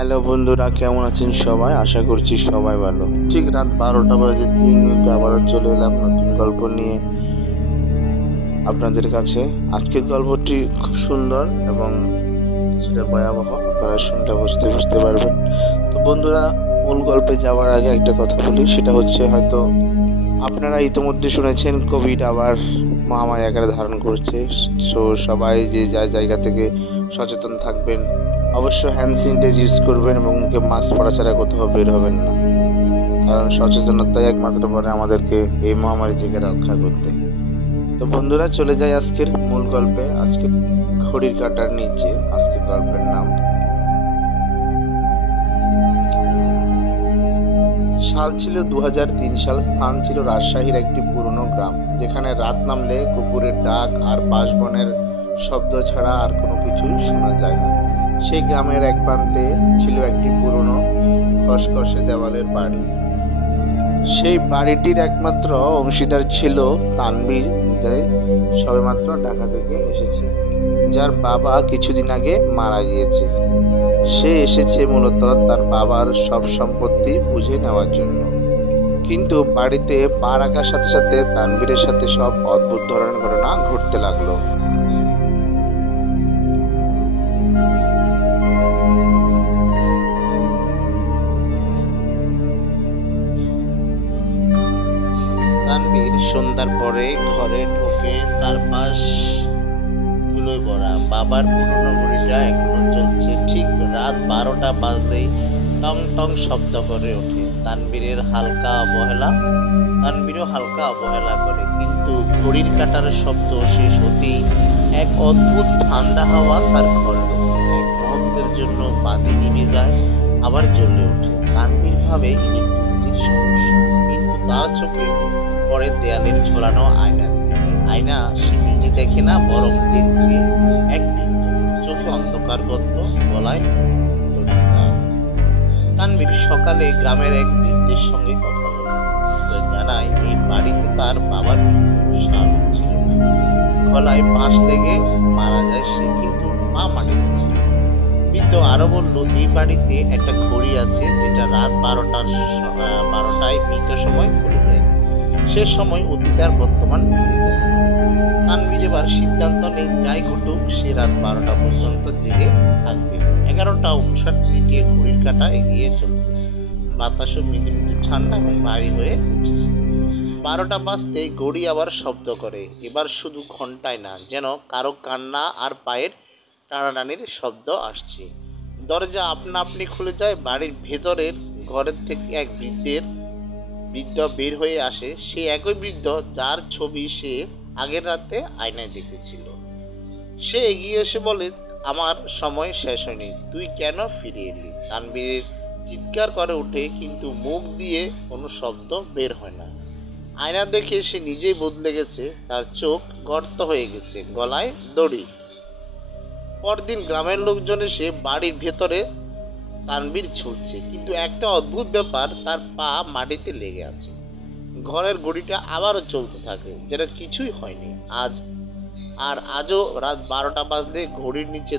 Hello বন্ধুরা, কেমন আছেন সবাই? আশা করছি সবাই ভালো। ঠিক রাত 12টা বাজে 3 মিনিটে আবারও চলে এলাম নতুন গল্প নিয়ে আপনাদের কাছে। আজকের গল্পটি খুব সুন্দর এবং সেটা ভয়াবহ, আপনারা শুনলে বুঝতে পারবেন। তো বন্ধুরা, মূল গল্পে যাওয়ার আগে একটা কথা বলি, সেটা হচ্ছে হয়তো আপনারা ইতিমধ্যে শুনেছেন কোভিড আবার মহামারী আকার ধারণ করছে। সো সবাই যে যার জায়গা থেকে সচেতন থাকবেন, অবশ্য হ্যান্ড স্যানিটাইজার ইউজ করবেন এবং মুখে মাস্ক পরা ছাড়া কোথাও বের হবেন না, কারণ সচেতনতাই একমাত্র পারে আমাদেরকে এই মহামারী থেকে রক্ষা করতে। তো বন্ধুরা, চলে যাই আজকের মূল গল্পে। আজকে ঘড়ির কাঁটার নিচে আজকের গল্পের নাম। সাল ছিল 2003 সাল। স্থান ছিল রাজশাহীর একটি পুরনো গ্রাম, যেখানে রাত নামলে কুকুরের ডাক আর বাঁশবনের শব্দ ছাড়া আর কোনো কিছুই শোনা যায় না। সেই গ্রামের এক প্রান্তে ছিল একটি পুরনো খসখসে দেওয়ালের বাড়ি। সেই বাড়িটির একমাত্র অংশীদার ছিল তানবীর, যে সবেমাত্র ঢাকা থেকে এসেছে, যার বাবা কিছুদিন আগে মারা গিয়েছে। সে এসেছে মূলত তার বাবার সব সম্পত্তি বুঝে নেওয়ার জন্য। কিন্তু বাড়িতে পা রাখার সাথে সাথে তানবীরের সাথে সব অদ্ভুত ধরনের ঘটনা ঘটতে লাগলো। তানবীর সন্ধ্যার পরে ঘরে ঢোকে, চারপাশ ধুলোয় ভরা। বাবার পুরনো ঘড়িটা এখনো চলছে। ঠিক রাত 12টা বাজলেই টং টং শব্দ করে ওঠে। তানবীরও হালকা অবহেলা করে, কিন্তু ঘড়ির কাঁটার শব্দ শেষ হতেই এক অদ্ভুত ঠান্ডা হাওয়া তার ঘর ঢোকে। এক মুহূর্তের জন্য বাতি নিভে যায়, আবার জ্বলে ওঠে। তানবীর ভাবে ইলেকট্রিসিটির সমস্যা, কিন্তু তার চোখে পরে দেয়ালের ঝোলানো আয়না সে নিজে দেখে না, বরং দেখছে এক বৃদ্ধ, চোখে অন্ধকার গর্ত, গলায় দড়ি। তানবীর সকালে গ্রামের এক বৃদ্ধের সঙ্গে কথা বলে, জানায় এই বাড়িতে তার বাবার স্বামী ছিল না। গলায় বাঁশ লেগে মারা যায় সে, কিন্তু মা মাটিতে ছিল। বৃদ্ধ আরো বলল, এই বাড়িতে একটা ঘড়ি আছে, যেটা রাত 12টায় মৃত সময় খুলে দেয়। সে সময় অতীত আর বর্তমান মিলে যায়। তানবীর এবার সিদ্ধান্ত নেই, যাই ঘটুক সে রাত 12টা পর্যন্ত জেগে থাকবে। 11:59 ঘড়ির কাঁটা এগিয়ে চলছে। বাতাসও মৃদু মৃদু ঠান্ডা এবং ভারী হয়ে উঠছে। 12টা বাজতে ঘড়ি আবার শব্দ করে। এবার শুধু ঘন্টায় না, যেন কারো কান্না আর পায়ের টানাটানির শব্দ আসছে। দরজা আপনা আপনি খুলে যায়। বাড়ির ভেতরের ঘরের থেকে এক বৃদ্ধ বের হয়ে আসে। সে একই বৃদ্ধ যার ছবি সে আগের রাতে আয়নায় দেখেছিল। সে এগিয়ে এসে বলে, আমার সময় শেষ হয়নি, তুই কেন ফিরে এলি? তানবীর চিৎকার করে ওঠে, কিন্তু মুখ দিয়ে কোনো শব্দ বের হয় না। আয়না দেখে সে নিজেই বদলে গেছে, তার চোখ গর্ত হয়ে গেছে, গলায় দড়ি। পরদিন গ্রামের লোকজন এসে বাড়ির ভেতরে তানবীর ঝুলছে, কিন্তু একটা অদ্ভুত ব্যাপার, তার পা মাটিতে লেগে আছে। ঘরের ঘড়িটা আবারও চলতে থাকে, যেটা কিছুই হয়নি। আজও রাত 12টা বাজলে ঘড়ির নিচে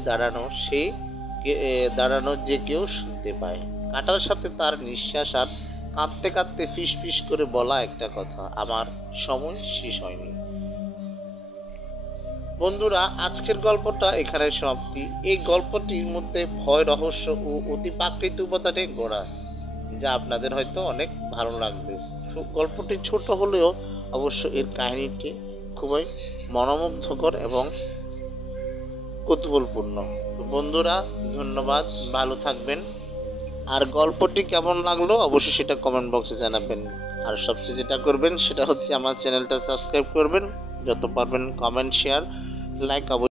দাঁড়ানো যে কেউ শুনতে পায় কাঁটার সাথে তার নিঃশ্বাস, আর কাঁদতে কাঁদতে ফিস ফিস করে বলা একটা কথা, আমার সময় শেষ হয়নি। বন্ধুরা, আজকের গল্পটা এখানে সমাপ্তি। এই গল্পটির মধ্যে ভয়, রহস্য ও অতিপ্রাকৃত উপাদানে গড়া, যা আপনাদের হয়তো অনেক ভালো লাগবে। গল্পটি ছোট হলেও অবশ্য এর কাহিনীটি খুবই মনোমুগ্ধকর এবং কৌতূহলপূর্ণ। বন্ধুরা, ধন্যবাদ, ভালো থাকবেন। আর গল্পটি কেমন লাগলো অবশ্যই সেটা কমেন্ট বক্সে জানাবেন। আর সবচেয়ে যেটা করবেন সেটা হচ্ছে আমার চ্যানেলটা সাবস্ক্রাইব করবেন, যত পারবেন কমেন্ট, শেয়ার, লাইক